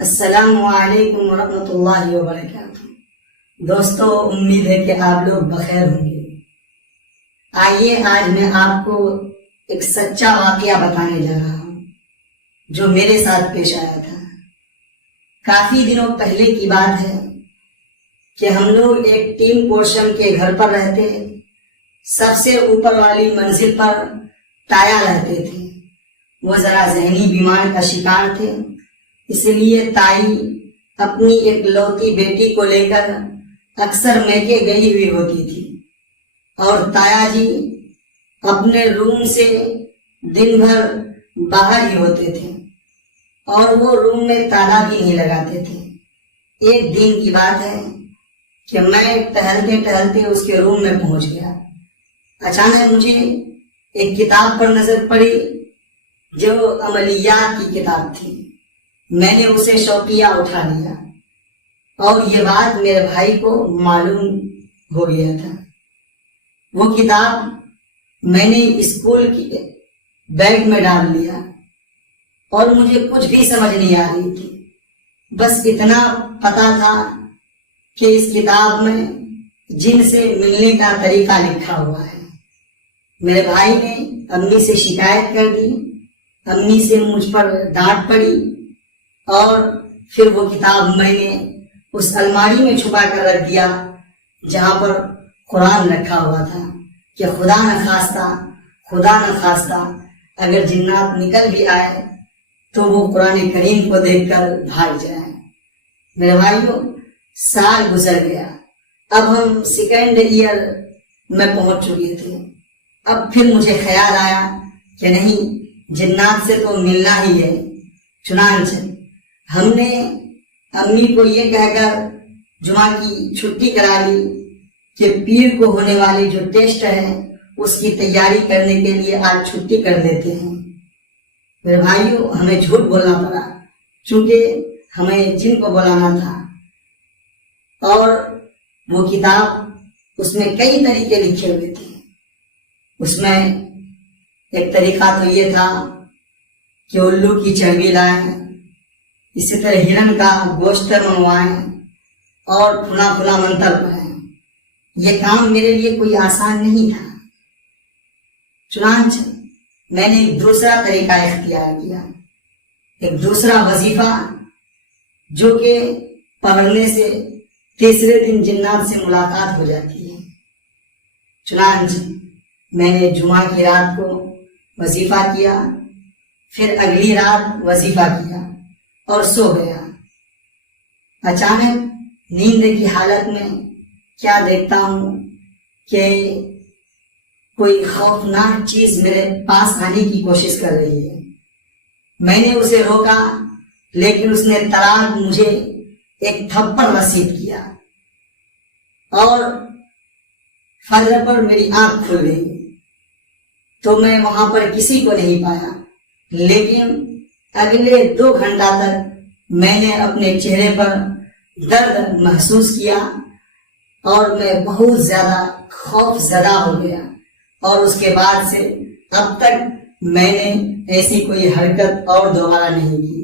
السلام علیکم ورحمۃ اللہ وبرکاتہ۔ دوستو، امید ہے کہ آپ لوگ بخیر ہوں گے۔ آئیے آج میں آپ کو ایک سچا واقعہ بتانے جا رہا ہوں جو میرے ساتھ پیش آیا تھا۔ کافی دنوں پہلے کی بات ہے کہ ہم لوگ ایک 3 پورشن کے گھر پر رہتے، سب سے اوپر والی منزل پر تایا رہتے تھے۔ وہ ذرا ذہنی بیمار کا شکار تھے، اس لیے تائی اپنی ایک لوتی بیٹی کو لے کر اکثر میکے گئی ہوئی ہوتی تھی، اور تایا جی اپنے روم سے دن بھر باہر ہی ہوتے تھے اور وہ روم میں تالا بھی نہیں لگاتے تھے۔ ایک دن کی بات ہے کہ میں ٹہلتے ٹہلتے اس کے روم میں پہنچ گیا۔ اچانک مجھے ایک کتاب پر نظر پڑی جو عملیات کی کتاب تھی۔ میں نے اسے شوقیہ اٹھا لیا اور یہ بات میرے بھائی کو معلوم ہو گیا تھا۔ وہ کتاب میں نے اسکول کی بیگ میں ڈال لیا اور مجھے کچھ بھی سمجھ نہیں آ رہی تھی۔ بس اتنا پتا تھا کہ اس کتاب میں جن سے ملنے کا طریقہ لکھا ہوا ہے۔ میرے بھائی نے امی سے شکایت کر دی، امی سے مجھ پر ڈانٹ پڑی، اور پھر وہ کتاب میں نے اس الماری میں چھپا کر رکھ دیا جہاں پر قرآن رکھا ہوا تھا کہ خدا نہ خواستہ اگر جنات نکل بھی آئے تو وہ قرآن کریم کو دیکھ کر بھاگ جائیں۔ میرے بھائیوں، سال گزر گیا، اب ہم 2nd ایئر میں پہنچ چکے تھے۔ اب پھر مجھے خیال آیا کہ نہیں، جنات سے تو ملنا ہی ہے۔ چنانچہ ہم نے امی کو یہ کہہ کر جمعہ کی چھٹی کرا لی کہ پیر کو ہونے والی جو ٹیسٹ ہے اس کی تیاری کرنے کے لیے آج چھٹی کر دیتے ہیں۔ میرے بھائیوں، ہمیں جھوٹ بولنا پڑا چونکہ ہمیں جن کو بلانا تھا، اور وہ کتاب اس میں کئی طریقے لکھے ہوئے تھے۔ اس میں ایک طریقہ تو یہ تھا کہ الو کی چربی لائیں، اسی طرح ہرن کا گوشت منگوائیں اور پھلا منتر پڑھیں۔ یہ کام میرے لیے کوئی آسان نہیں تھا، چنانچہ میں نے ایک دوسرا طریقہ اختیار کیا، ایک دوسرا وظیفہ جو کہ پڑھنے سے تیسرے دن جنات سے ملاقات ہو جاتی ہے۔ چنانچہ میں نے جمعہ کی رات کو وظیفہ کیا، پھر اگلی رات وظیفہ کیا اور سو گیا۔ اچانک نیند کی حالت میں کیا دیکھتا ہوں کہ کوئی خوفناک چیز میرے پاس آنے کی کوشش کر رہی ہے۔ میں نے اسے روکا، لیکن اس نے تراک مجھے ایک تھپڑ رسید کیا اور فجر پر میری آنکھ کھل گئی تو میں وہاں پر کسی کو نہیں پایا، لیکن اگلے 2 گھنٹہ تک میں نے اپنے چہرے پر درد محسوس کیا اور میں بہت زیادہ خوف زدہ ہو گیا، اور اس کے بعد سے اب تک میں نے ایسی کوئی حرکت اور دوبارہ نہیں کی۔